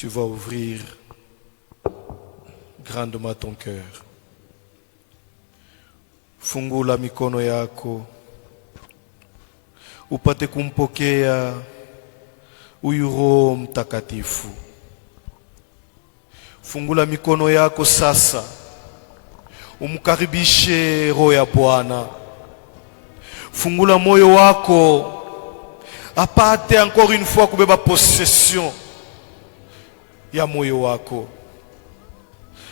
tu vas ouvrir grandement ton cœur. Fungula mikono yako upate kumpokea huyu Roho Mtakatifu. Fungula mikono yako sasa, umkaribishe Roho ya Bwana. Fungula moyo wako apate encore une fois kubeba possession ya moyo wako.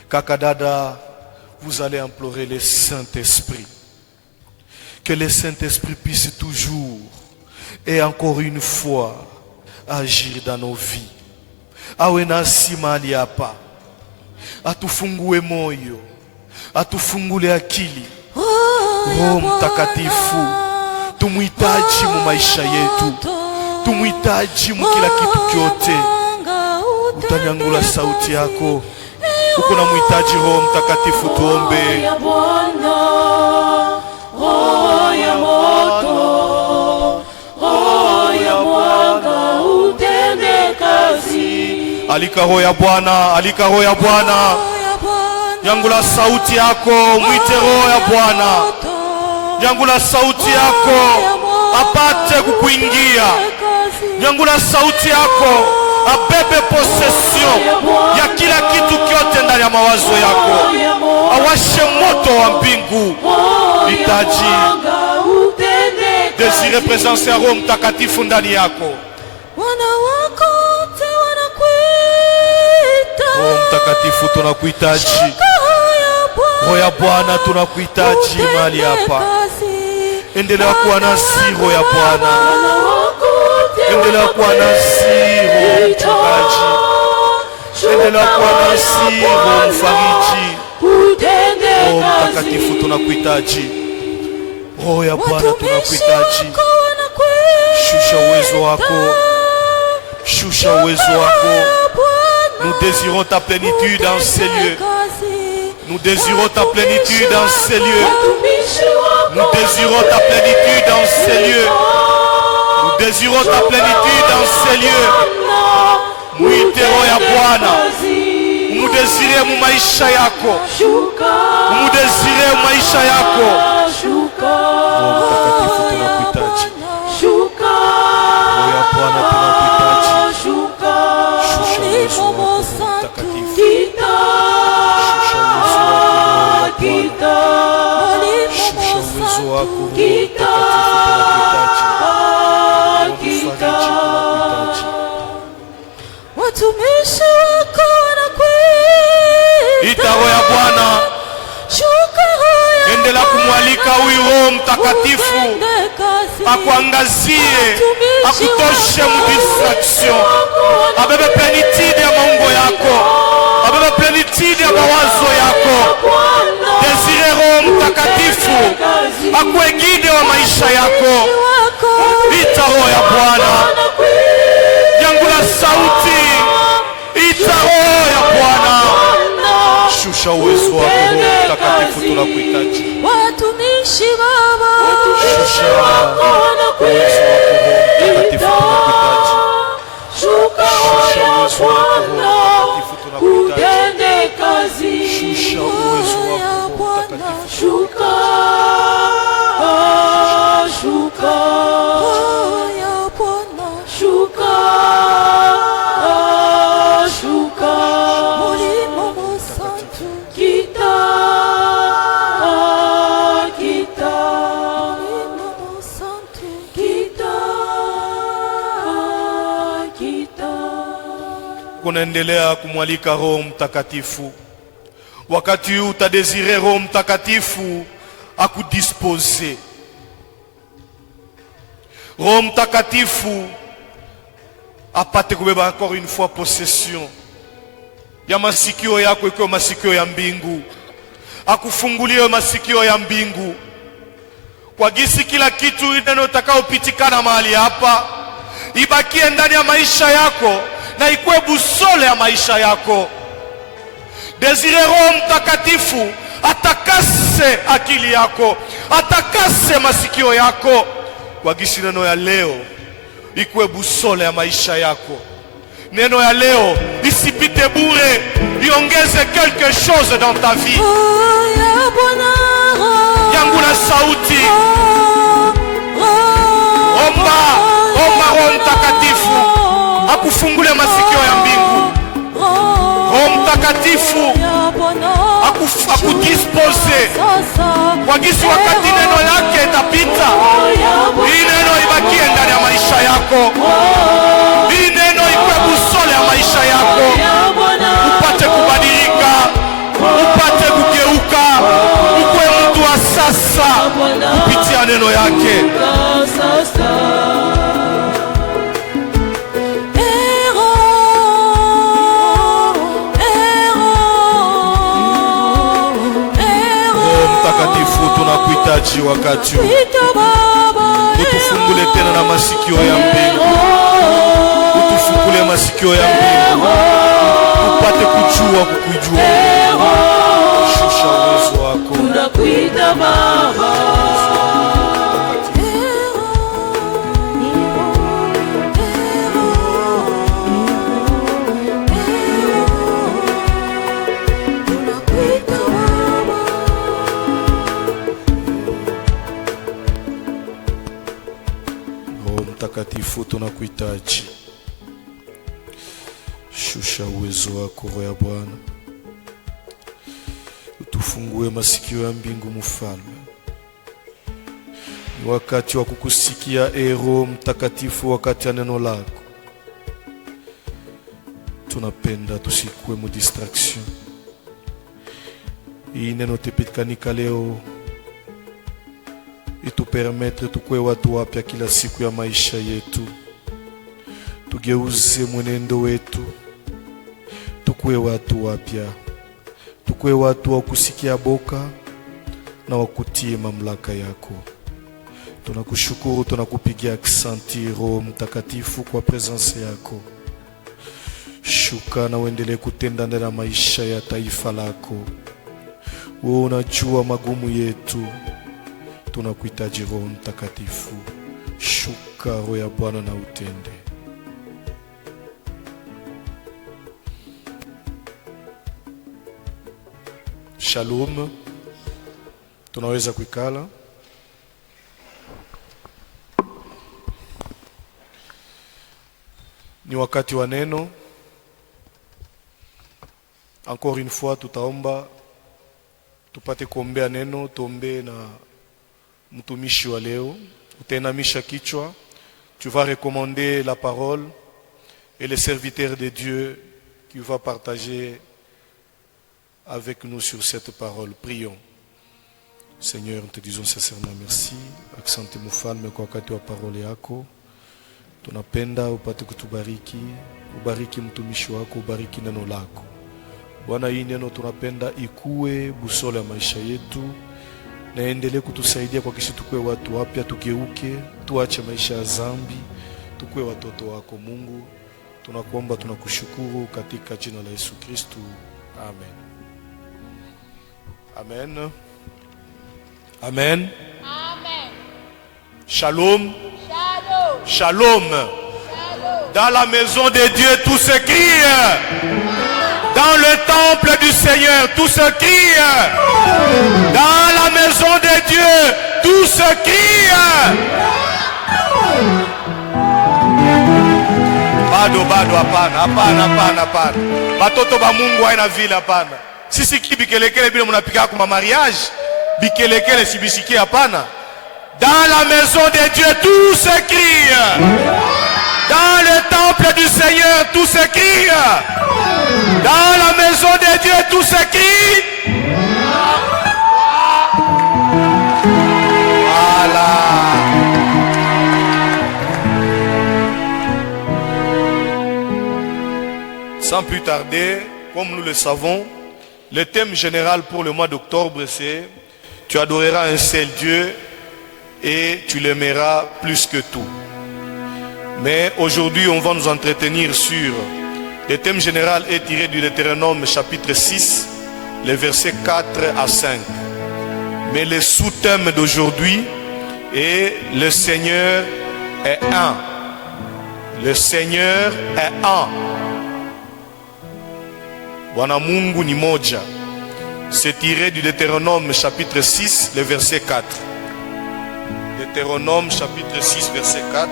Kaka dada, vous allez implorer le Saint-Esprit. Que le Saint-Esprit puisse toujours et encore une fois agir dans nos vies. Awe nasi mahali hapa, atufungue moyo, atufungule akili. Roho Mtakatifu, tumuhitaji mu maisha yetu, tumuhitaji mu kila kitu kyote. Utanyangula sauti yako, uko na muhitaji Roho Mtakatifu. Tuombe. Roho ya moto, Roho ya Bwana utende kazi. Alika Roho ya Bwana, alika Roho ya Bwana. Nyangula sauti yako, mwite Roho ya Bwana. Nyangula sauti yako apate kukuingia. Nyangula sauti yako abebe possession ya kila kitu kyote ndani ya mawazo yako. Awashe moto wa mbingu. Hitaji desire presence ya Roho Mtakatifu ndani yako. Roho Mtakatifu, tunakuhitaji. Roho ya Bwana, tunakuhitaji mahali hapa. Endelea kuwa nasi Roho ya Bwana. Endelea kuwa nasi Roho Mchungaji. Endelea kuwa nasi Roho Mfariji. Roho Mtakatifu, tunakuhitaji. Roho ya Bwana, tunakuhitaji. Shusha uwezo wako, shusha uwezo wako. Nous désirons ta plénitude dans ces lieux. Nous désirons ta plénitude dans ces lieux. Nous désirons ta plénitude dans ces lieux. Nous désirons ta plénitude dans ces lieux. Mwite Roho ya Bwana. Umudesire mu maisha yako. Umudesire mu maisha yako. Roho Mtakatifu, tunakuhitaji. Roho ya Bwana, tunakuhitaji. Shusha uwezo wako Roho Mtakatifu. Shusha uwezo wako Roho Mtakatifu, tunakuhitaji. Watumishi wako wanakuita. Ita Roho ya Bwana. Endelea kumwalika huyu Roho Mtakatifu akuangazie, akutoshe mu distraction. Abebe plenitude ya maungo yako, abebe plenitude ya mawazo yako. Desire Roho Mtakatifu akuwe guide wa maisha yako. Ita Roho ya Bwana. Nyangula sauti. Ita Roho ya Bwana. Shusha uwezo wako Roho Mtakatifu, tunakuhitaji. Watumishi Baba, Shusha uwezo wako Roho Mtakatifu, tunakuhitaji. Shusha uwezo wako Roho Mtakatifu, tunakuhitaji. Shusha uwezo wako Roho Mtakatifu. Kunaendelea kumwalika Roho Mtakatifu. Wakati huu utadesire Roho Mtakatifu akudispose. Roho Mtakatifu apate kubeba encore une fois possession ya masikio yako, iko masikio ya mbingu. Akufungulie masikio ya mbingu kwa gisi kila kitu inayotakaopitikana mahali hapa ibakie ndani ya maisha yako na ikuwe busole ya maisha yako. Desire Roho Mtakatifu atakase akili yako, atakase masikio yako kwa gisi neno ya leo ikuwe busole ya maisha yako. Neno ya leo isipite bure, iongeze quelque chose dans ta vie. Yangu na sauti. Omba Roho Mtakatifu akufungule masikio ya mbingu. Roho Mtakatifu akudispose kwa gisi wakati neno yake itapita, hii neno ibakie ndani ya maisha yako. Hii neno ikuwe busole ya maisha yako, upate kubadilika, upate kugeuka, ukuwe mtu wa sasa kupitia neno yake. Mtakatifu, tunakuhitaji wakati huu. Utufungule tena na masikio ya mbingu. Utufungule masikio ya mbingu, upate kujua kukujua. Shusha uwezo wako. Tunakuita Baba. Mtakatifu, tunakuhitaji. Shusha uwezo wako, Roho ya Bwana. Utufungue masikio ya mbingu, Mfalme. Ni wakati wa kukusikia, Roho Mtakatifu, wakati ya neno lako. Tunapenda tusikue mu distraction. Hii neno tepitikanika leo itupermetre tukue watu wapya kila siku ya maisha yetu. Tugeuze mwenendo wetu, tukue watu wapya, tukue watu wa kusikia boka na wakutie mamlaka yako. Tunakushukuru, tunakupigia aksanti Roho Mtakatifu kwa presence yako. Shuka na uendelee kutenda ndani ya maisha ya taifa lako. Wewe unajua magumu yetu. Tunakuhitaji Roho Mtakatifu. Shuka, Roho ya Bwana, na utende. Shalom. Tunaweza kuikala. Ni wakati wa neno. Encore une fois tutaomba tupate kuombea neno, tuombe na mtumishi wa leo. Utainamisha kichwa. Tu vas recommander la parole et le serviteur de Dieu qui va partager avec nous sur cette parole. Prions. Seigneur, nous te disons sincèrement merci. Asante Mfalme kwa wakati wa parole yako. Tunapenda upate kutubariki, ubariki mtumishi wako, ubariki neno lako. Bwana, hii neno tunapenda ikue busole ya maisha yetu, na endelee kutusaidia kwa kisi tukue watu wapya, tugeuke, tuache maisha ya zambi, tukue watoto wako Mungu. Tunakuomba, tunakushukuru katika jina la Yesu Kristo. Amen. Amen. Amen. Amen. Shalom. Shalom. Shalom. Shalom. Dans la maison de Dieu, tout se crie. Dans le temple du Seigneur, tout se crie. Dans la maison de Dieu, tout se crie. Bado hapana. Batoto ba Mungu haina vile hapana. Sisi kibikelekele bila mnapiga kwa mariage, bikelekele sibisiki hapana. Dans la maison de Dieu, tout se crie. Dans le temple du Seigneur, tout se crie. Dans la maison de Dieu, tout se crie. Voilà. Sans plus tarder, comme nous le savons, le thème général pour le mois d'octobre, c'est « Tu adoreras un seul Dieu et tu l'aimeras plus que tout ». Mais aujourd'hui, on va nous entretenir sur le thème général est tiré du Deutéronome chapitre 6, les versets 4 à 5. Mais le sous-thème d'aujourd'hui est « Le Seigneur est un ». Le Seigneur est un. Bwana Mungu ni moja. C'est tiré du Deutéronome chapitre 6, le verset 4. Deutéronome chapitre 6, verset 4.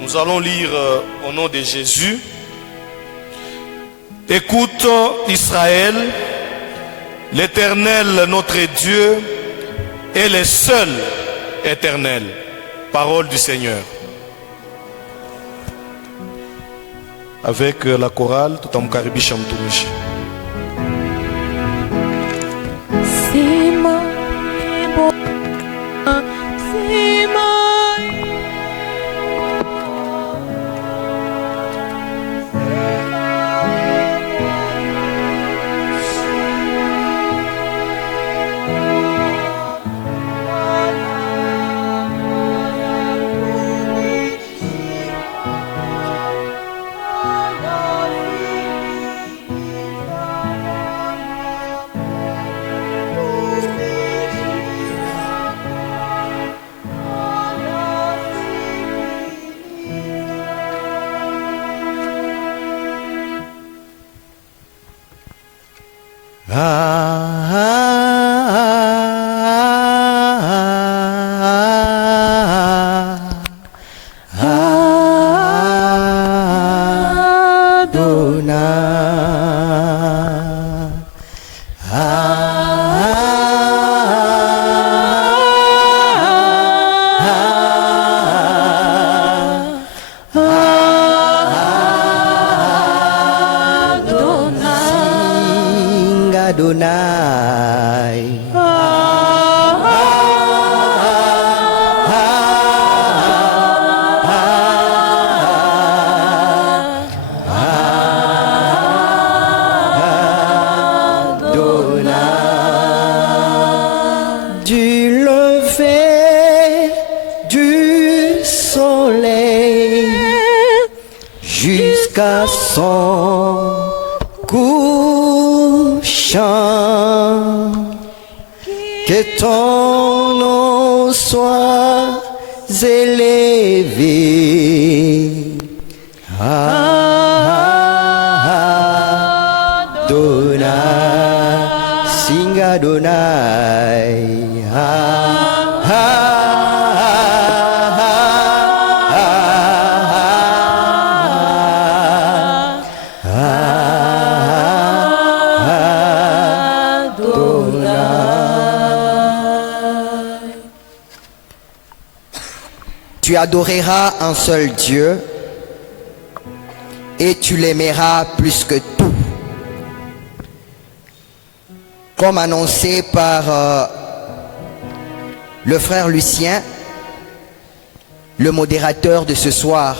Nous allons lire au nom de Jésus. Écoute Israël, l'Éternel notre Dieu est le seul éternel. Parole du Seigneur. Avec la chorale, tout en karibisha mtumishi. Jusqu'à son couchant, que ton nom soit élevé. Adonai, sing Adonai. Tu adoreras un seul Dieu et tu l'aimeras plus que tout. Comme annoncé par le frère Lucien, le modérateur de ce soir,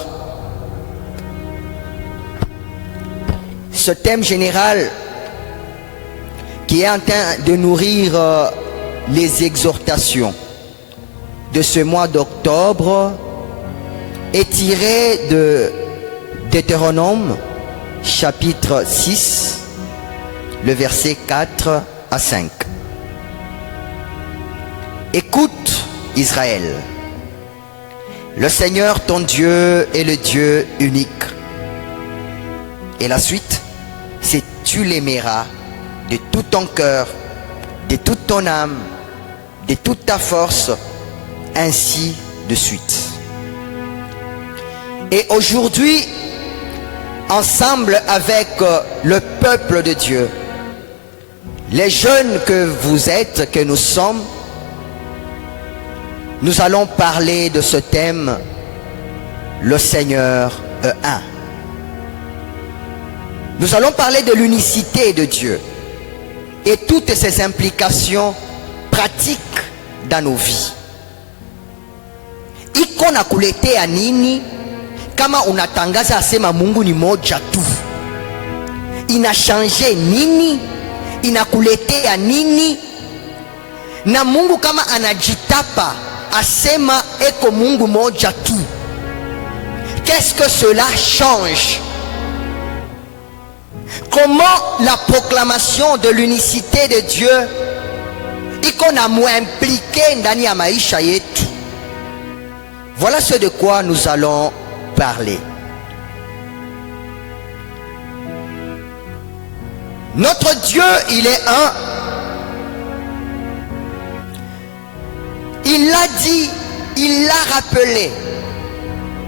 ce thème général qui est en train de nourrir les exhortations de ce mois d'octobre est tiré de Deutéronome chapitre 6, le verset 4 à 5. Écoute Israël, le Seigneur ton Dieu est le Dieu unique. Et la suite, c'est tu l'aimeras de tout ton cœur, de toute ton âme, de toute ta force, ainsi de suite. Et aujourd'hui, ensemble avec le peuple de Dieu, les jeunes que vous êtes, que nous sommes, nous allons parler de ce thème, le Seigneur est un. Nous allons parler de l'unicité de Dieu et toutes ses implications pratiques dans nos vies. Iko na kuletea nini kama unatangaza asema Mungu ni moja tu? Inashanje nini? Inakuletea nini? Na Mungu kama anajitapa asema eko Mungu moja tu, qu'est-ce que cela change? Comment la proclamation de l'unicité de Dieu iko na muimpliqué ndani ya maisha yetu? Voilà ce de quoi nous allons parler. Notre Dieu, il est un. Il l'a dit, il l'a rappelé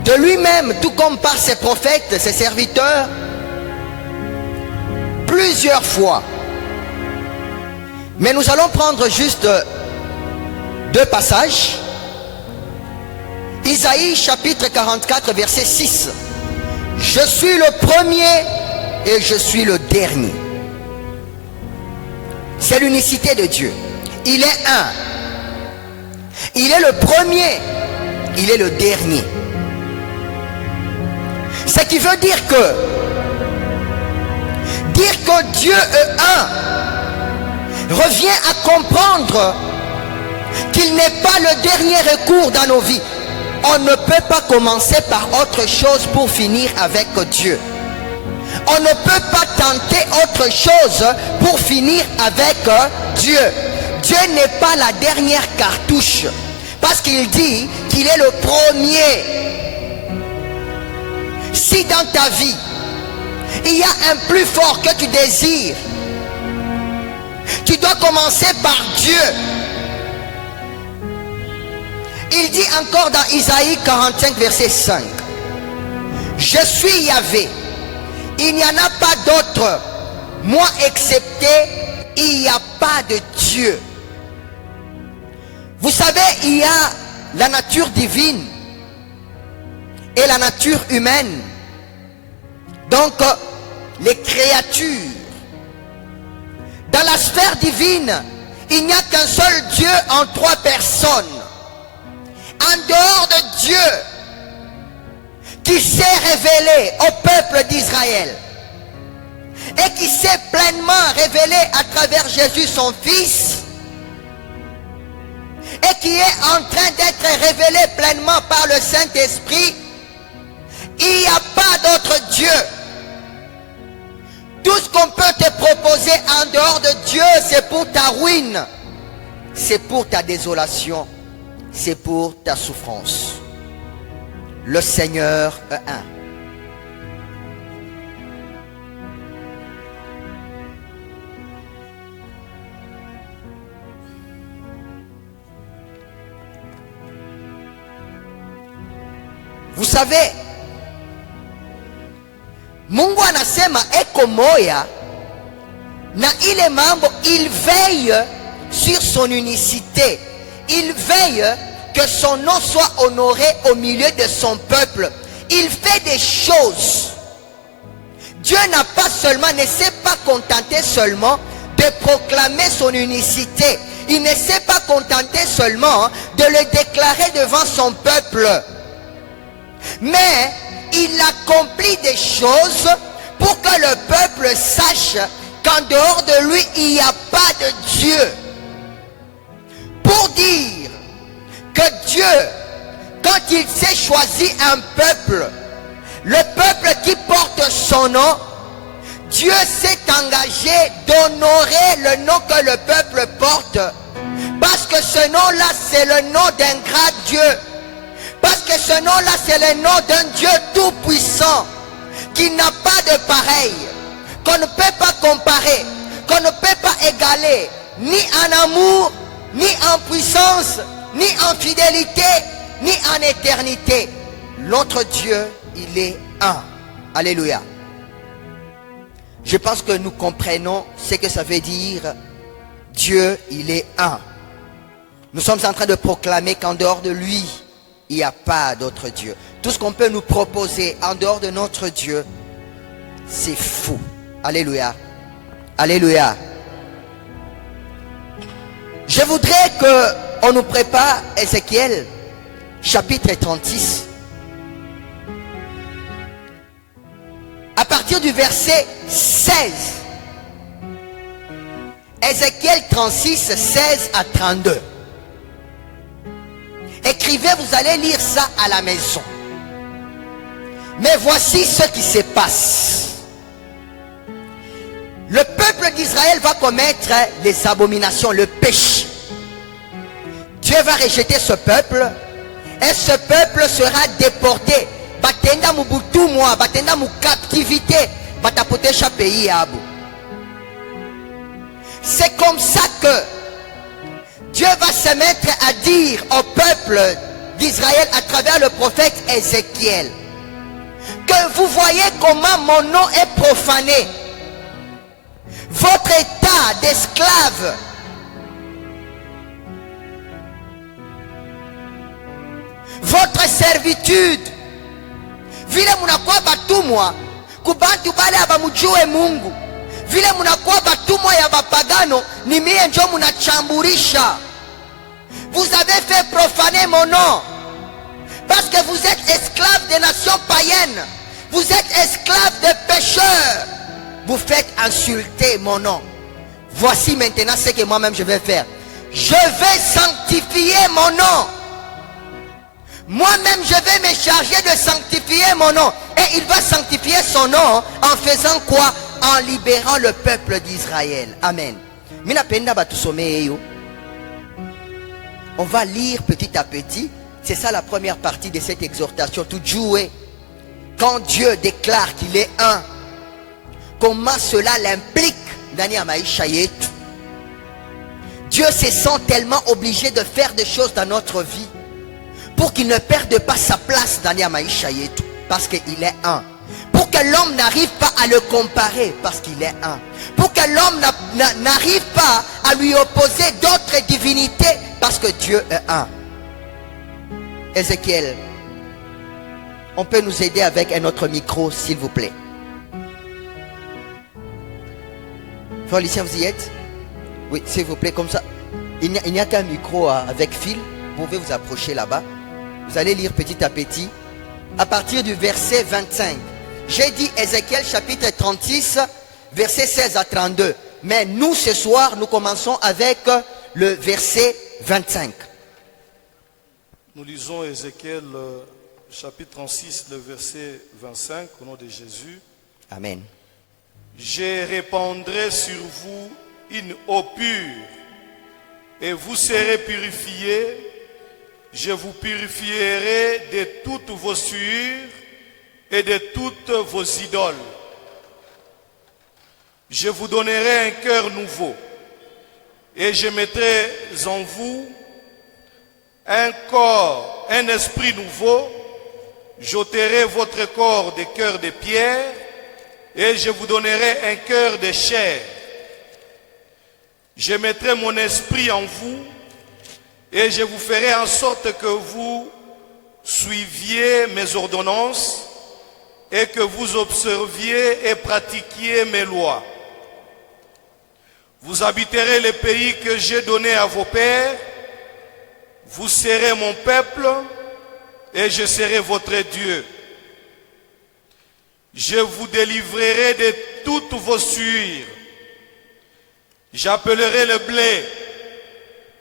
de lui-même, tout comme par ses prophètes, ses serviteurs, plusieurs fois. Mais nous allons prendre juste 2 passages. Isaïe chapitre 44 verset 6. Je suis le premier et je suis le dernier. C'est l'unicité de Dieu. Il est un. Il est le premier. Il est le dernier. Ce qui veut dire que Dieu est un revient à comprendre qu'il n'est pas le dernier recours dans nos vies. On ne peut pas commencer par autre chose pour finir avec Dieu. On ne peut pas tenter autre chose pour finir avec Dieu. Dieu n'est pas la dernière cartouche. Parce qu'il dit qu'il est le premier. Si dans ta vie, il y a un plus fort que tu désires, tu dois commencer par Dieu. Il dit encore dans Isaïe 45 verset 5. Je suis Yahvé. Il n'y en a pas d'autre. Moi excepté, il n'y a pas de Dieu. Vous savez, il y a la nature divine et la nature humaine. Donc, les créatures. Dans la sphère divine, il n'y a qu'un seul Dieu en 3 personnes. En dehors de Dieu, qui s'est révélé au peuple d'Israël et qui s'est pleinement révélé à travers Jésus son Fils et qui est en train d'être révélé pleinement par le Saint-Esprit, il n'y a pas d'autre Dieu. Tout ce qu'on peut te proposer en dehors de Dieu, c'est pour ta ruine, c'est pour ta désolation, c'est pour ta souffrance. Le Seigneur est un. Vous savez, Mungu anasema eko moya na ile mambo, il veille sur son unicité. Il veille que son nom soit honoré au milieu de son peuple. Il fait des choses. Dieu n'a pas seulement, ne s'est pas contenté seulement de proclamer son unicité. Il ne s'est pas contenté seulement de le déclarer devant son peuple. Mais il accomplit des choses pour que le peuple sache qu'en dehors de lui, il n'y a pas de Dieu. Pour dire que Dieu, quand il s'est choisi un peuple, le peuple qui porte son nom, Dieu s'est engagé d'honorer le nom que le peuple porte. Parce que ce nom-là, c'est le nom d'un grand Dieu. Parce que ce nom-là, c'est le nom d'un Dieu tout-puissant, qui n'a pas de pareil, qu'on ne peut pas comparer, qu'on ne peut pas égaler, ni en amour, ni en puissance, ni en fidélité, ni en éternité. Notre Dieu, il est un. Alléluia. Je pense que nous comprenons ce que ça veut dire. Dieu, il est un. Nous sommes en train de proclamer qu'en dehors de lui, il n'y a pas d'autre Dieu. Tout ce qu'on peut nous proposer en dehors de notre Dieu, c'est fou. Alléluia. Alléluia. Je voudrais qu'on nous prépare Ézéchiel, chapitre 36. À partir du verset 16. Ézéchiel 36, 16 à 32. Écrivez, vous allez lire ça à la maison. Mais voici ce qui se passe. Le peuple d'Israël va commettre les abominations, le péché. Dieu va rejeter ce peuple et ce peuple sera déporté. Batenda mubutumwa, batenda mu captivité, batapotesha pays abu. C'est comme ça que Dieu va se mettre à dire au peuple d'Israël à travers le prophète Ézéchiel que vous voyez comment mon nom est profané. Votre état d'esclave, votre servitude, vile munakuwa batumwa kubantu bale abamujue Mungu, vile munakuwa batumwa ya bapagano, ni mie njo munachamburisha. Vous avez fait profaner mon nom parce que vous êtes esclaves des nations païennes, vous êtes esclaves des pécheurs, vous faites insulter mon nom. Voici maintenant ce que moi-même je vais faire. Je vais sanctifier mon nom. Moi-même je vais me charger de sanctifier mon nom. Et il va sanctifier son nom en faisant quoi? En libérant le peuple d'Israël. Amen. On va lire petit à petit. C'est ça la première partie de cette exhortation. Tout jouer. Quand Dieu déclare qu'il est un, comment cela l'implique dans la maisha yetu. Dieu se sent tellement obligé de faire des choses dans notre vie pour qu'il ne perde pas sa place dans la maisha yetu, parce qu'il est un. Pour que l'homme n'arrive pas à le comparer, parce qu'il est un. Pour que l'homme n'arrive pas à lui opposer d'autres divinités, parce que Dieu est un. Ézéchiel, on peut nous aider avec un autre micro, s'il vous plaît. Frère Lucien, vous y êtes? Oui, s'il vous plaît, comme ça. Il n'y a qu'un micro avec fil. Vous pouvez vous approcher là-bas. Vous allez lire petit à petit. À partir du verset 25. J'ai dit Ézéchiel chapitre 36, verset 16 à 32. Mais nous, ce soir, nous commençons avec le verset 25. Nous lisons Ézéchiel chapitre 36, le verset 25, au nom de Jésus. Amen. Je répandrai sur vous une eau pure, et vous serez purifiés. Je vous purifierai de toutes vos souillures et de toutes vos idoles. Je vous donnerai un cœur nouveau, et je mettrai en vous un corps, un esprit nouveau. J'ôterai votre corps de cœur de pierre, et je vous donnerai un cœur de chair. Je mettrai mon esprit en vous, et je vous ferai en sorte que vous suiviez mes ordonnances et que vous observiez et pratiquiez mes lois. Vous habiterez le pays que j'ai donné à vos pères. Vous serez mon peuple et je serai votre Dieu. Je vous délivrerai de toutes vos souillures. J'appellerai le blé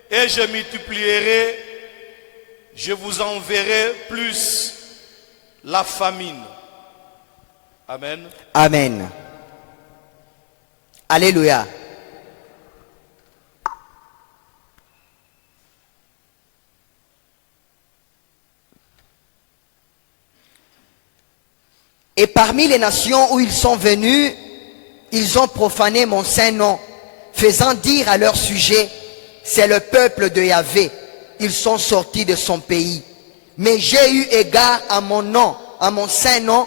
et je multiplierai. Je vous enverrai plus la famine. Amen. Amen. Alléluia. Et parmi les nations où ils sont venus, ils ont profané mon saint nom, faisant dire à leur sujet, c'est le peuple de Yahvé. Ils sont sortis de son pays. Mais j'ai eu égard à mon nom, à mon saint nom,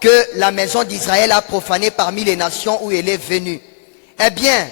que la maison d'Israël a profané parmi les nations où elle est venue. Eh bien,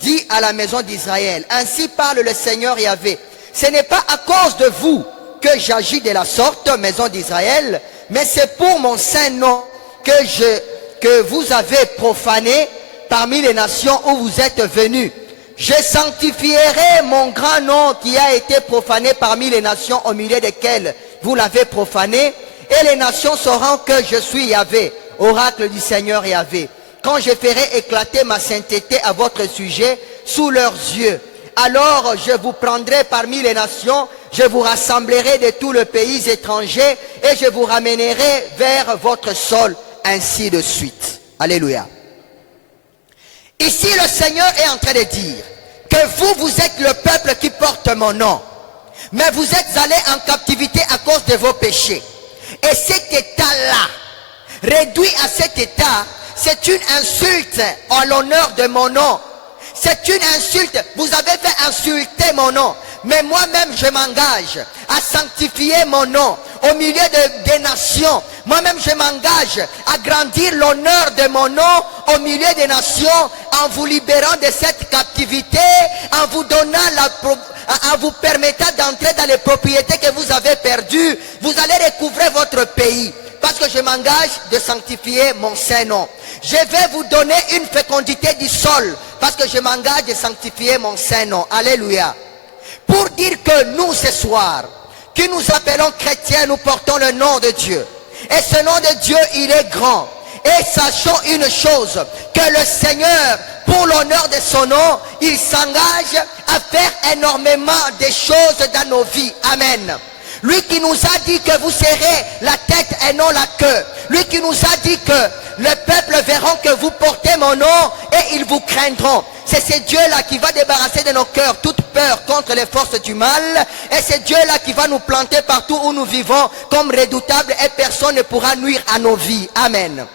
dis à la maison d'Israël, ainsi parle le Seigneur Yahvé, ce n'est pas à cause de vous que j'agis de la sorte, maison d'Israël, mais c'est pour mon saint nom que vous avez profané parmi les nations où vous êtes venus. Je sanctifierai mon grand nom qui a été profané parmi les nations au milieu desquelles vous l'avez profané, et les nations sauront que je suis Yahvé, oracle du Seigneur Yahvé. Quand je ferai éclater ma sainteté à votre sujet sous leurs yeux, alors je vous prendrai parmi les nations, je vous rassemblerai de tous les pays étrangers et je vous ramènerai vers votre sol, ainsi de suite. Alléluia. Ici, le Seigneur est en train de dire que vous êtes le peuple qui porte mon nom, mais vous êtes allés en captivité à cause de vos péchés. Et cet état-là, réduit à cet état, c'est une insulte à l'honneur de mon nom. C'est une insulte. Vous avez fait insulter mon nom. Mais moi-même, je m'engage à sanctifier mon nom au milieu des nations. Moi-même, je m'engage à grandir l'honneur de mon nom au milieu des nations en vous libérant de cette captivité, en vous donnant en vous permettant d'entrer dans les propriétés que vous avez perdues. Vous allez recouvrer votre pays. Parce que je m'engage de sanctifier mon Saint-Nom. Je vais vous donner une fécondité du sol. Parce que je m'engage de sanctifier mon Saint-Nom. Alléluia. Pour dire que nous, ce soir, qui nous appelons chrétiens, nous portons le nom de Dieu. Et ce nom de Dieu, il est grand. Et sachons une chose, que le Seigneur, pour l'honneur de son nom, il s'engage à faire énormément de choses dans nos vies. Amen. Lui qui nous a dit que vous serez la tête et non la queue. Lui qui nous a dit que le peuple verront que vous portez mon nom et ils vous craindront. C'est ce Dieu-là qui va débarrasser de nos cœurs toute peur contre les forces du mal. Et c'est Dieu-là qui va nous planter partout où nous vivons comme redoutables et personne ne pourra nuire à nos vies. Amen.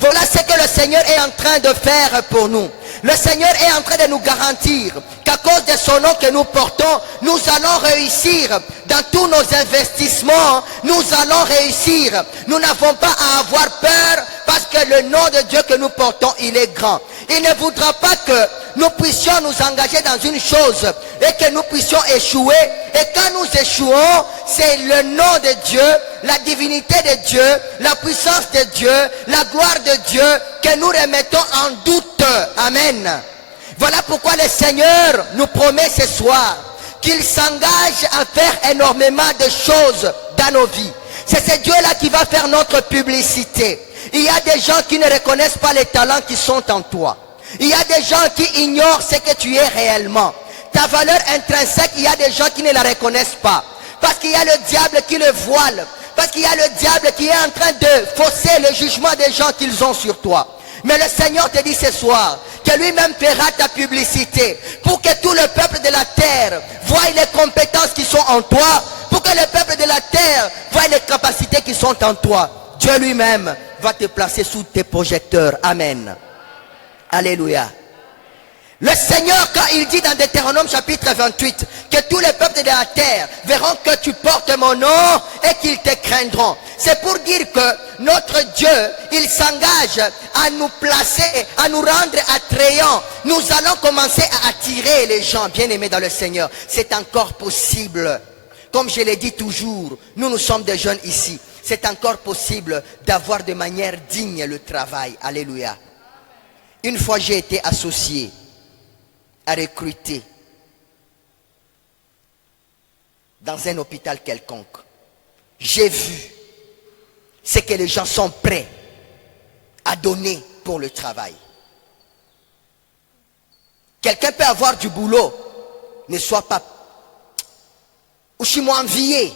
Voilà ce que le Seigneur est en train de faire pour nous. Le Seigneur est en train de nous garantir qu'à cause de son nom que nous portons, nous allons réussir dans tous nos investissements. Nous allons réussir. Nous n'avons pas à avoir peur parce que le nom de Dieu que nous portons, il est grand. Il ne voudra pas que nous puissions nous engager dans une chose et que nous puissions échouer. Et quand nous échouons, c'est le nom de Dieu, la divinité de Dieu, la puissance de Dieu, la gloire de Dieu que nous remettons en doute. Amen. Voilà pourquoi le Seigneur nous promet ce soir qu'il s'engage à faire énormément de choses dans nos vies. C'est ce Dieu-là qui va faire notre publicité. Il y a des gens qui ne reconnaissent pas les talents qui sont en toi. Il y a des gens qui ignorent ce que tu es réellement. Ta valeur intrinsèque, il y a des gens qui ne la reconnaissent pas. Parce qu'il y a le diable qui le voile. Parce qu'il y a le diable qui est en train de fausser le jugement des gens qu'ils ont sur toi. Mais le Seigneur te dit ce soir que lui-même fera ta publicité pour que tout le peuple de la terre voie les compétences qui sont en toi, pour que le peuple de la terre voie les capacités qui sont en toi. Dieu lui-même va te placer sous tes projecteurs. Amen. Alléluia. Le Seigneur, quand il dit dans Deutéronome chapitre 28 que tous les peuples de la terre verront que tu portes mon nom et qu'ils te craindront, c'est pour dire que notre Dieu, il s'engage à nous placer, à nous rendre attrayants. Nous allons commencer à attirer les gens bien-aimés dans le Seigneur. C'est encore possible. Comme je l'ai dit toujours, nous sommes des jeunes ici. C'est encore possible d'avoir de manière digne le travail. Alléluia. Une fois j'ai été associé à recruter dans un hôpital quelconque. J'ai vu ce que les gens sont prêts à donner pour le travail. Quelqu'un peut avoir du boulot, ne sois pas ou je suis envié.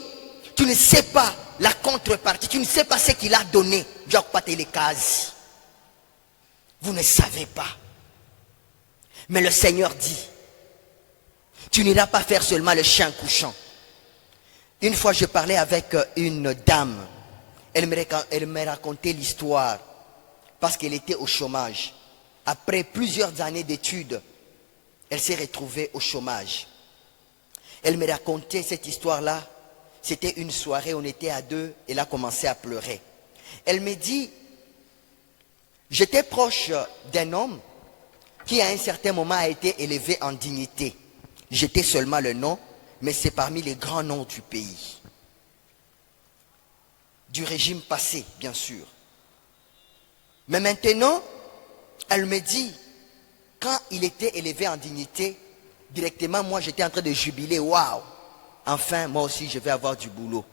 Tu ne sais pas la contrepartie, tu ne sais pas ce qu'il a donné. Vous ne savez pas. Mais le Seigneur dit, tu n'iras pas faire seulement le chien couchant. Une fois, je parlais avec une dame. Elle me racontait l'histoire parce qu'elle était au chômage. Après plusieurs années d'études, elle s'est retrouvée au chômage. Elle me racontait cette histoire-là. C'était une soirée, on était à deux. Elle a commencé à pleurer. Elle me dit, j'étais proche d'un homme qui à un certain moment a été élevé en dignité. J'étais seulement le nom, mais c'est parmi les grands noms du pays. Du régime passé, bien sûr. Mais maintenant, elle me dit, quand il était élevé en dignité, directement, moi j'étais en train de jubiler, waouh, enfin moi aussi je vais avoir du boulot.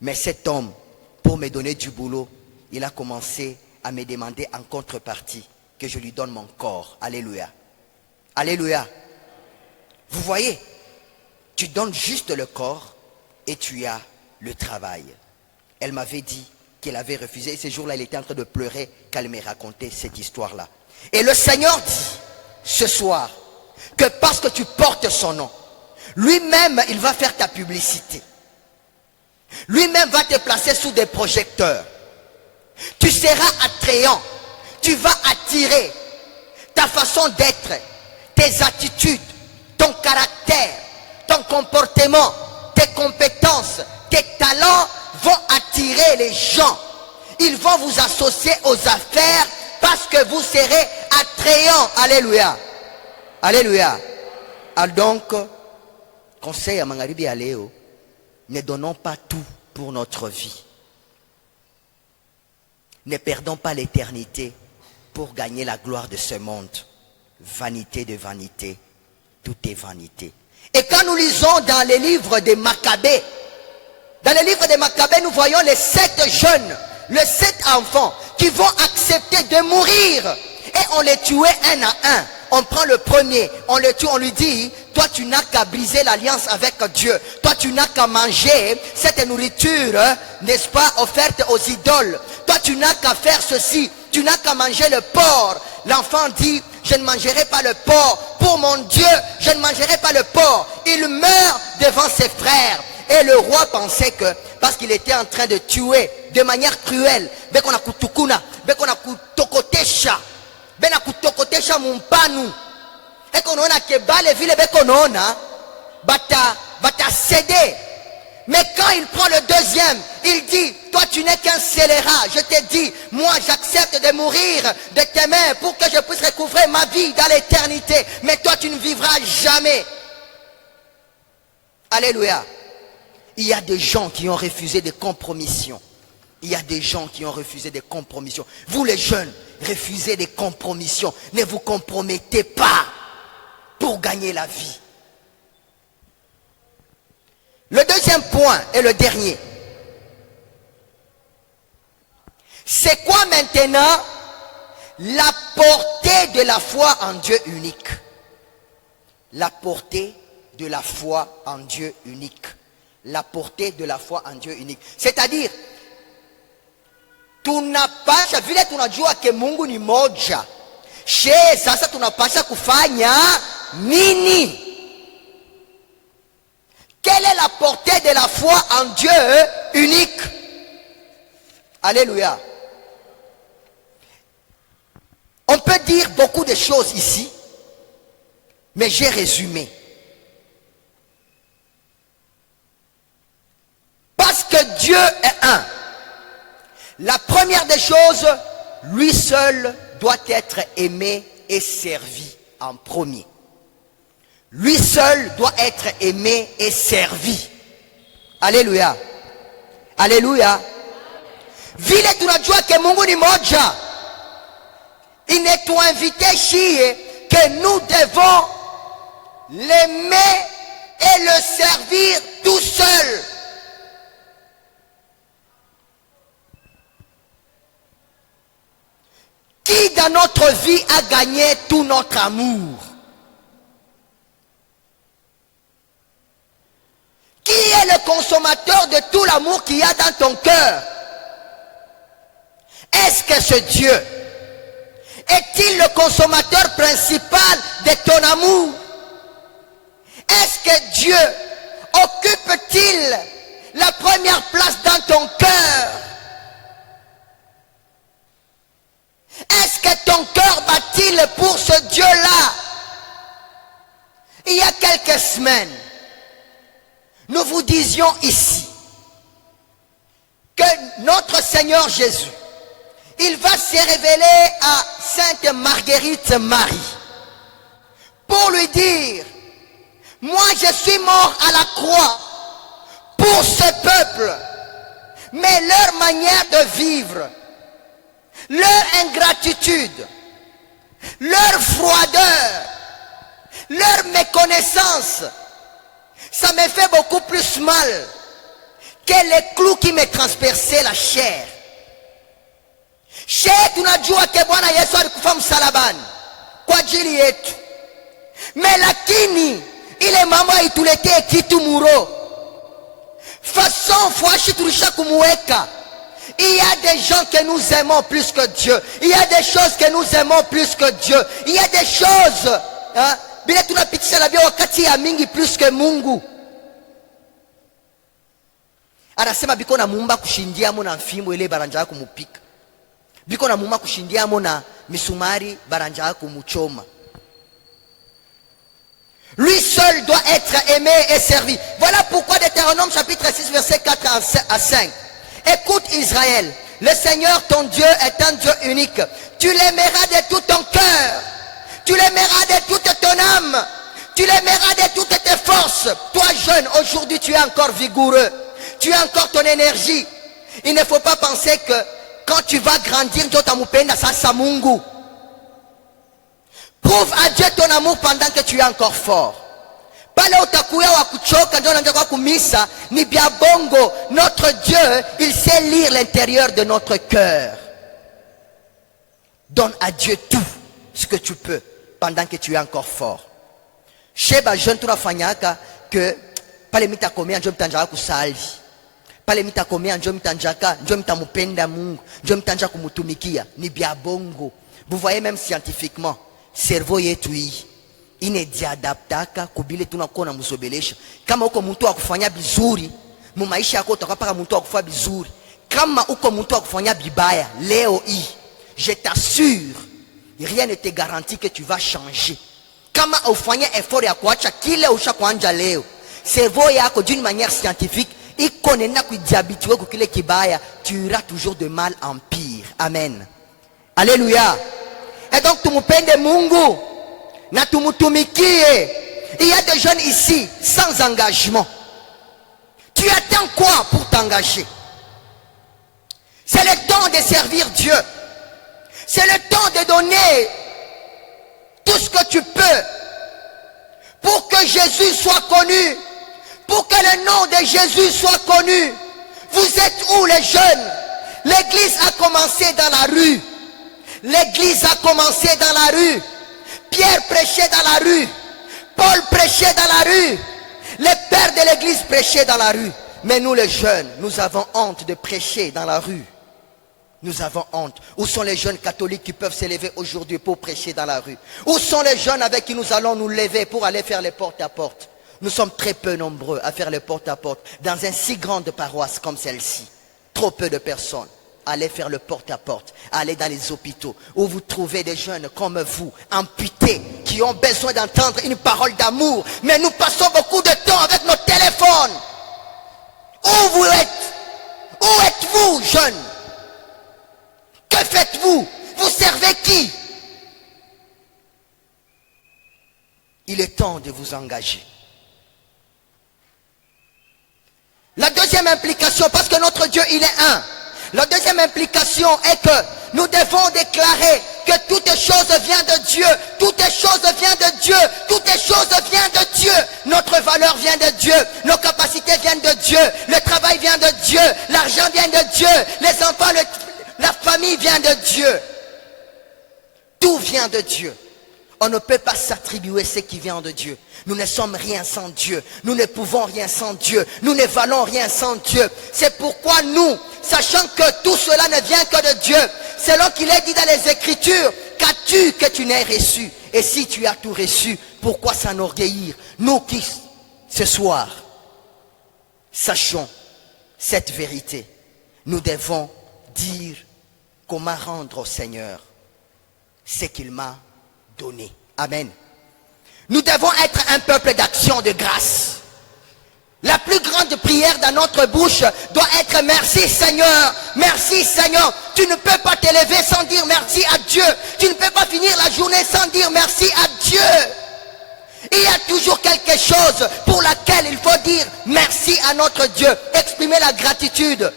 Mais cet homme, pour me donner du boulot, il a commencé à me demander en contrepartie que je lui donne mon corps. Alléluia. Alléluia. Vous voyez, tu donnes juste le corps et tu as le travail. Elle m'avait dit qu'elle avait refusé. Et ce jour-là, elle était en train de pleurer quand elle me racontait cette histoire-là. Et le Seigneur dit, ce soir, que parce que tu portes son nom, lui-même, il va faire ta publicité. Lui-même va te placer sous des projecteurs. Tu seras attrayant. Tu vas attirer ta façon d'être, tes attitudes, ton caractère, ton comportement, tes compétences, tes talents vont attirer les gens. Ils vont vous associer aux affaires parce que vous serez attrayants. Alléluia. Alléluia. Donc, conseil à Mangaribi à Léo, ne donnons pas tout pour notre vie. Ne perdons pas l'éternité pour gagner la gloire de ce monde. Vanité de vanité, tout est vanité. Et quand nous lisons dans les livres des Maccabées, nous voyons les 7 jeunes, les 7 enfants qui vont accepter de mourir. Et on les tuait un à un. On prend le premier, on le tue, on lui dit, toi tu n'as qu'à briser l'alliance avec Dieu. Toi tu n'as qu'à manger cette nourriture, n'est-ce pas, offerte aux idoles. Toi tu n'as qu'à faire ceci, tu n'as qu'à manger le porc. L'enfant dit, je ne mangerai pas le porc. Pour mon Dieu, je ne mangerai pas le porc. Il meurt devant ses frères. Et le roi pensait que, parce qu'il était en train de tuer de manière cruelle, et qu'on a que bale vile bekonona bata céder. Mais quand il prend le deuxième, il dit, toi tu n'es qu'un scélérat. Je te dis, moi j'accepte de mourir de tes mains pour que je puisse recouvrer ma vie dans l'éternité. Mais toi tu ne vivras jamais. Alléluia. Il y a des gens qui ont refusé des compromissions. Il y a des gens qui ont refusé des compromissions. Vous les jeunes, refusez des compromissions. Ne vous compromettez pas pour gagner la vie. Le deuxième point et le dernier. C'est quoi maintenant la portée de la foi en Dieu unique? La portée de la foi en Dieu unique. La portée de la foi en Dieu unique. C'est-à-dire, tunapasha vile tunajua ke Mungu ni moja. Sasa tunapasha kufanya nini? Quelle est la portée de la foi en Dieu unique? Alléluia. On peut dire beaucoup de choses ici, mais j'ai résumé. Parce que Dieu est un. La première des choses, lui seul doit être aimé et servi en premier. Lui seul doit être aimé et servi. Alléluia. Alléluia. Vile tunajua ke Mungu ni moja. Inetuinvite chie que nous devons l'aimer et le servir tout seul. Qui dans notre vie a gagné tout notre amour? Qui est le consommateur de tout l'amour qu'il y a dans ton cœur? Est-ce que ce Dieu est-il le consommateur principal de ton amour? Est-ce que Dieu occupe-t-il la première place dans ton cœur? Est-ce que ton cœur bat-il pour ce Dieu-là? Il y a quelques semaines, nous vous disions ici que notre Seigneur Jésus, il va se révéler à Sainte Marguerite Marie pour lui dire, moi je suis mort à la croix pour ce peuple, mais leur manière de vivre, leur ingratitude, leur froideur, leur méconnaissance, ça me fait beaucoup plus mal que les clous qui me transperçaient la chair. Tunajua ke Bwana Yesu alikufa msalabani kwa ajili yetu, lakini ile mambo haituletee kitu muro façon fwashi tulisha kumuweka. Il y a des gens que nous aimons plus que Dieu. Il y a des choses que nous aimons plus que Dieu. Il y a des choses bila tunapitisha labia wakati ya mingi plus que Mungu. Anasema biko na muumba kushindia mo na mfimbo ile baranja kumupika. Biko na muumba kushindia mo na misumari baranja kumuchoma. Lui seul doit être aimé et servi. Voilà pourquoi Deutéronome chapitre 6 verset 4 à 5. Écoute Israël, le Seigneur ton Dieu est un Dieu unique. Tu l'aimeras de tout ton cœur. Tu l'aimeras de toute ton âme. Tu l'aimeras de toutes tes forces. Toi jeune, aujourd'hui tu es encore vigoureux. Tu as encore ton énergie. Il ne faut pas penser que quand tu vas grandir, prouve à Dieu ton amour pendant que tu es encore fort. Notre Dieu, il sait lire l'intérieur de notre cœur. Donne à Dieu tout ce que tu peux pendant que tu es encore fort. Sheba jeune tu fanyaka que pale mitakomea njo mtanjaka kusali. Pale mitakomea njo mitamupenda Mungu, njo mtanja kumutumikia ni bia bongo. Vous voyez même scientifiquement, cerveau yetu hii inediadaptaka kubile tunakuwa na muzobelesha. Kama uko mtu wa kufanya bizuri, mu maisha yako utakapaka mtu wa kufanya bizuri. Kama uko mtu wa kufanya bibaya, leo hii, je t'assure, rien ne te garantit que tu vas changer. Kama ufanye effort ya kuacha kile ushakuanja leo, cerveau yako d'une manière scientifique iko nenda kujihabituer kwa kile kibaya, tu iras toujours de mal en pire. Amen. Alléluia. Et donc tumupende Mungu na tumutumikie. Il y a des jeunes ici sans engagement. Tu attends quoi pour t'engager? C'est le temps de servir Dieu. C'est le temps de donner tout ce que tu peux pour que Jésus soit connu, pour que le nom de Jésus soit connu. Vous êtes où les jeunes? L'église a commencé dans la rue. L'église a commencé dans la rue. Pierre prêchait dans la rue. Paul prêchait dans la rue. Les pères de l'église prêchaient dans la rue. Mais nous les jeunes, nous avons honte de prêcher dans la rue. Nous avons honte. Où sont les jeunes catholiques qui peuvent s'élever aujourd'hui pour prêcher dans la rue? Où sont les jeunes avec qui nous allons nous lever pour aller faire les porte-à-porte? Nous sommes très peu nombreux à faire les porte-à-porte dans une si grande paroisse comme celle-ci. Trop peu de personnes. Allez faire le porte-à-porte, allez dans les hôpitaux où vous trouvez des jeunes comme vous, amputés, qui ont besoin d'entendre une parole d'amour. Mais nous passons beaucoup de temps avec nos téléphones. Où vous êtes? Où êtes-vous, jeunes? Que faites-vous? Vous servez qui? Il est temps de vous engager. La deuxième implication, parce que notre Dieu, il est un. La deuxième implication est que nous devons déclarer que toutes choses viennent de Dieu. Toutes choses viennent de Dieu. Toutes choses viennent de Dieu. Notre valeur vient de Dieu. Nos capacités viennent de Dieu. Le travail vient de Dieu. L'argent vient de Dieu. Les enfants, la famille vient de Dieu. Tout vient de Dieu. On ne peut pas s'attribuer ce qui vient de Dieu. Nous ne sommes rien sans Dieu. Nous ne pouvons rien sans Dieu. Nous ne valons rien sans Dieu. C'est pourquoi nous, sachant que tout cela ne vient que de Dieu, selon qu'il est dit dans les Écritures, qu'as-tu que tu n'aies reçu? Et si tu as tout reçu, pourquoi s'enorgueillir? Nous qui, ce soir, sachons cette vérité, nous devons dire comment rendre au Seigneur ce qu'il m'a donné. Amen. Nous devons être un peuple d'action de grâce. La plus grande prière dans notre bouche doit être merci Seigneur, merci Seigneur. Tu ne peux pas t'élever sans dire merci à Dieu. Tu ne peux pas finir la journée sans dire merci à Dieu. Il y a toujours quelque chose pour laquelle il faut dire merci à notre Dieu. Exprimer la gratitude.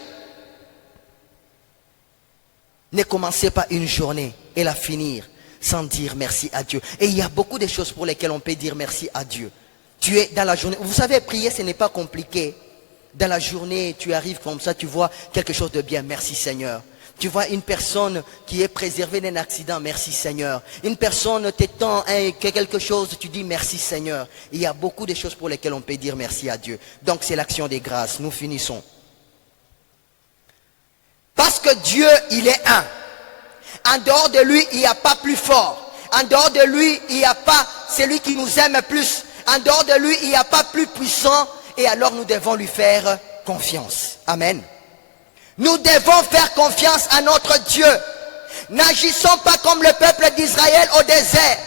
Ne commencez pas une journée et la finir sans dire merci à Dieu. Et il y a beaucoup de choses pour lesquelles on peut dire merci à Dieu. Tu es dans la journée. Vous savez, prier, ce n'est pas compliqué. Dans la journée, tu arrives comme ça, tu vois quelque chose de bien. Merci Seigneur. Tu vois une personne qui est préservée d'un accident. Merci Seigneur. Une personne t'étend quelque chose, tu dis merci Seigneur. Il y a beaucoup de choses pour lesquelles on peut dire merci à Dieu. Donc c'est l'action des grâces. Nous finissons. Parce que Dieu, il est un. En dehors de lui, il n'y a pas plus fort. En dehors de lui, il n'y a pas celui qui nous aime plus. En dehors de lui, il n'y a pas plus puissant. Et alors nous devons lui faire confiance. Amen. Nous devons faire confiance à notre Dieu. N'agissons pas comme le peuple d'Israël au désert.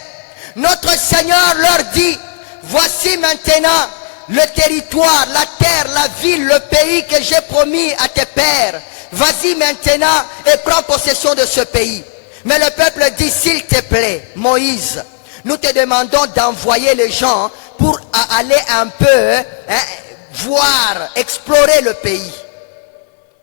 Notre Seigneur leur dit, voici maintenant le territoire, la terre, la ville, le pays que j'ai promis à tes pères. Vas-y maintenant et prends possession de ce pays. Mais le peuple dit, s'il te plaît, Moïse, nous te demandons d'envoyer les gens pour aller un peu voir, explorer le pays.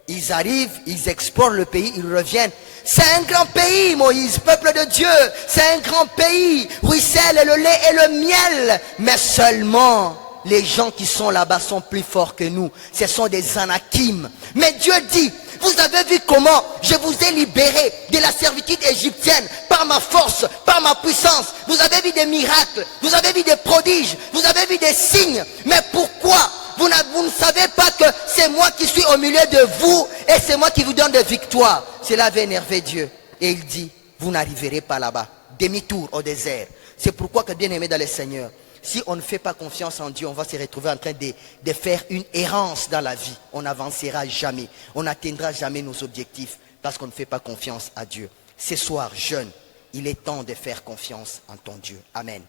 Ils arrivent, ils explorent le pays, ils reviennent. C'est un grand pays, Moïse, peuple de Dieu. C'est un grand pays. Ruisselle le lait et le miel. Mais seulement les gens qui sont là-bas sont plus forts que nous. Ce sont des Anakim. Mais Dieu dit, vous avez vu comment je vous ai libéré de la servitude égyptienne par ma force, par ma puissance. Vous avez vu des miracles, vous avez vu des prodiges, vous avez vu des signes. Mais pourquoi vous ne savez pas que c'est moi qui suis au milieu de vous et c'est moi qui vous donne des victoires? Cela avait énervé Dieu. Et il dit, vous n'arriverez pas là-bas. Demi-tour au désert. C'est pourquoi que bien aimé dans le Seigneur, si on ne fait pas confiance en Dieu, on va se retrouver en train de faire une errance dans la vie. On n'avancera jamais. On n'atteindra jamais nos objectifs parce qu'on ne fait pas confiance à Dieu. Ce soir, jeune, il est temps de faire confiance en ton Dieu. Amen.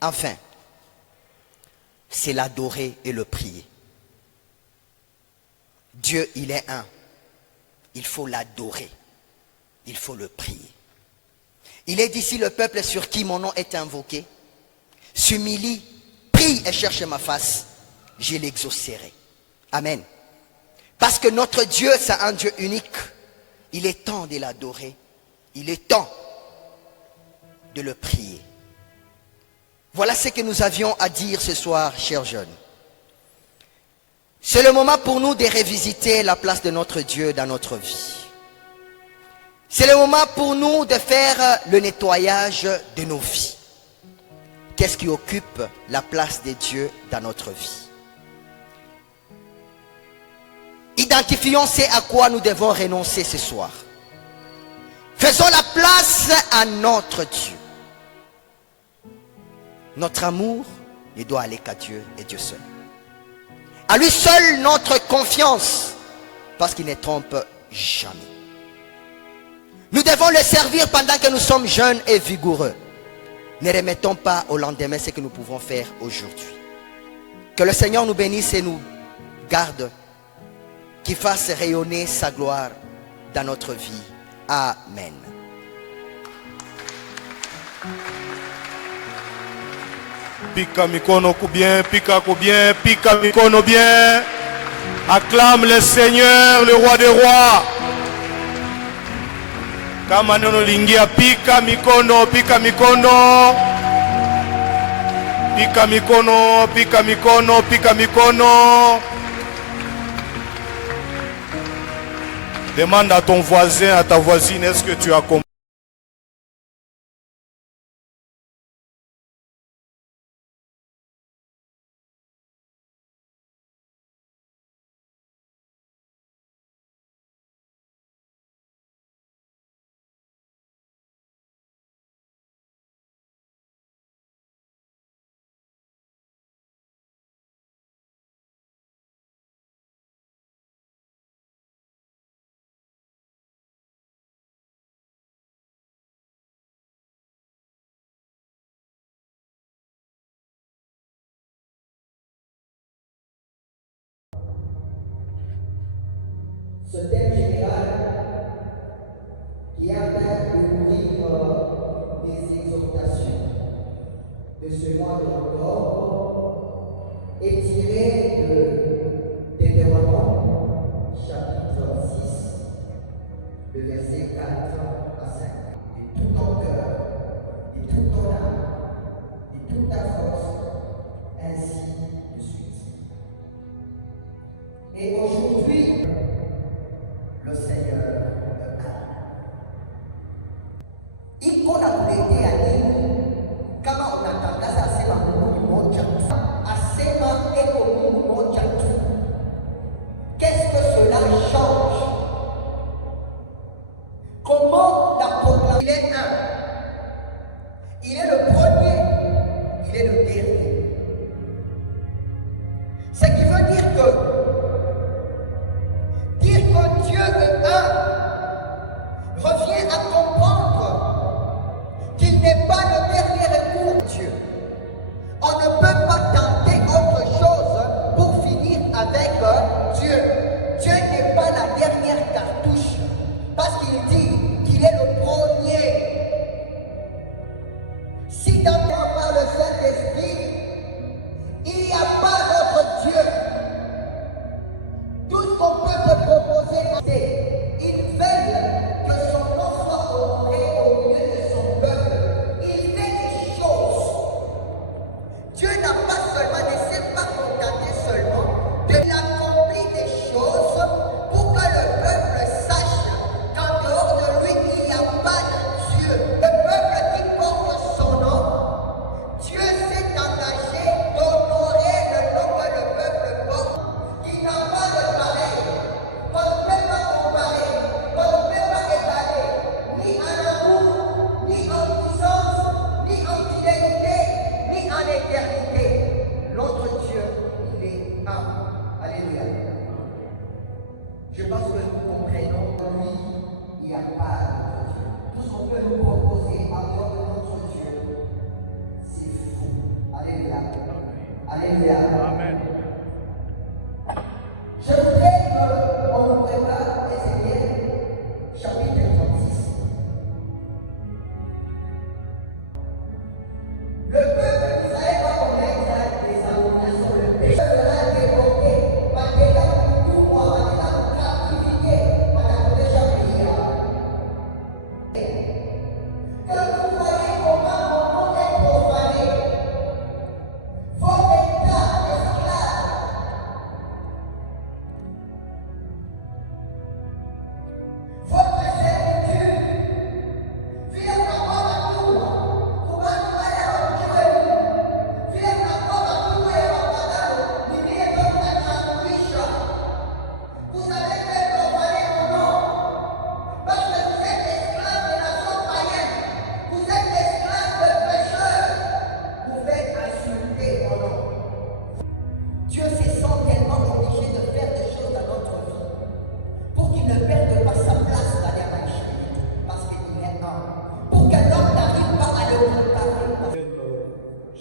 Enfin, c'est l'adorer et le prier. Dieu, il est un. Il faut l'adorer. Il faut le prier. Il est d'ici le peuple sur qui mon nom est invoqué. S'humilie, prie et cherche ma face, je l'exaucerai. Amen. Parce que notre Dieu, c'est un Dieu unique. Il est temps de l'adorer. Il est temps de le prier. Voilà ce que nous avions à dire ce soir, chers jeunes. C'est le moment pour nous de revisiter la place de notre Dieu dans notre vie. C'est le moment pour nous de faire le nettoyage de nos vies. Qu'est-ce qui occupe la place de Dieu dans notre vie? Identifions ce à quoi nous devons renoncer ce soir. Faisons la place à notre Dieu. Notre amour ne doit aller qu'à Dieu et Dieu seul. À lui seul notre confiance, parce qu'il ne trompe jamais. Nous devons le servir pendant que nous sommes jeunes et vigoureux. Ne remettons pas au lendemain ce que nous pouvons faire aujourd'hui. Que le Seigneur nous bénisse et nous garde, qu'il fasse rayonner sa gloire dans notre vie. Amen. Pika mikono bien, pika bien, pika mikono bien. Acclame le Seigneur, le roi des rois. Kama neno lingia pika mikono, pika mikono. Pika mikono, pika mikono, pika mikono. Demande à ton voisin, à ta voisine, est-ce que tu as compris? Ce thème général qui appelle de nourrir les exhortations de ce mois d'octobre est tiré de Deutéronome chapitre 6, le verset 4 à 5. De tout ton cœur, de toute ton âme, de toute ta force, ainsi de suite. Et aujourd'hui, le Seigneur me parle. Iko na kuletea nini kama unatangaza asema Mungu mmoja tu, asema eko Mungu mmoja tu? Qu'est-ce que cela change? Comment la proclamer? Il est un. Il est le premier. Il est le dernier. Ce qui veut dire que Dieu est un revient à comprendre qu'il n'est pas le dernier recours de Dieu.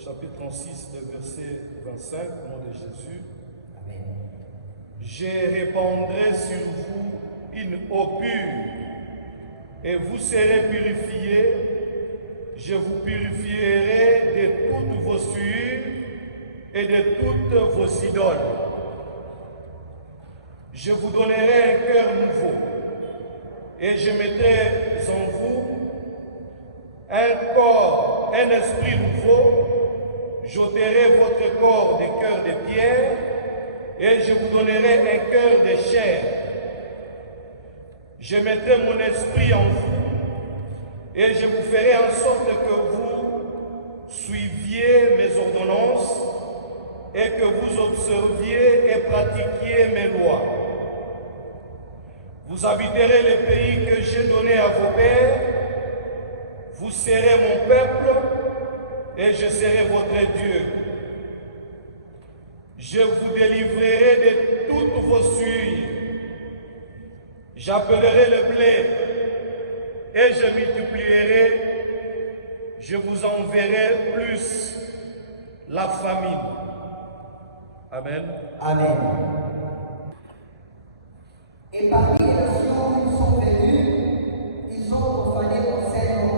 Chapitre 36, le verset 25, au nom de Jésus. Je répandrai sur vous une eau pure, et vous serez purifiés. Je vous purifierai de toutes vos souillures et de toutes vos idoles. Je vous donnerai un cœur nouveau, et je mettrai en vous un corps, un esprit nouveau. J'ôterai votre corps de cœur de pierre, et je vous donnerai un cœur de chair. Je mettrai mon esprit en vous, et je vous ferai en sorte que vous suiviez mes ordonnances, et que vous observiez et pratiquiez mes lois. Vous habiterez le pays que j'ai donné à vos pères, vous serez mon peuple, et je serai votre Dieu. Je vous délivrerai de toutes vos souilles. J'appellerai le blé, et je multiplierai. Je vous enverrai plus la famine. Amen. Amen. Et parmi les nations qui sont venues, ils ont profané mon Seigneur,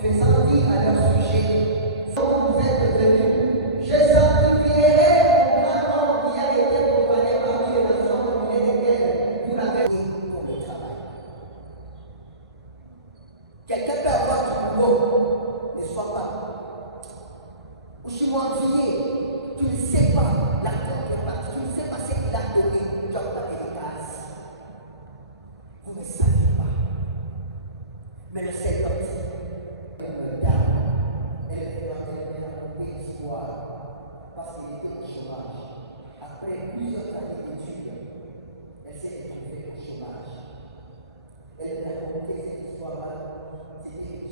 faisant dire à leur sujet: vous êtes venus, je sanctifierai mon grand nom qui a été profané parmi les nations au milieu desquelles vous l'avez mis pour le travail. Quelqu'un peut avoir du boulot, ne sois pas. Ou si moi tu ne sais pas la contrepartie, tu ne sais pas ce qu'il a donné, tu n'as pas de grâce. Vous ne savez pas. Mais le Seigneur dit: parce qu'il était au chômage. Après plusieurs années d'études, elle s'est retrouvée au chômage. Elle m'a raconté cette histoire-là. C'était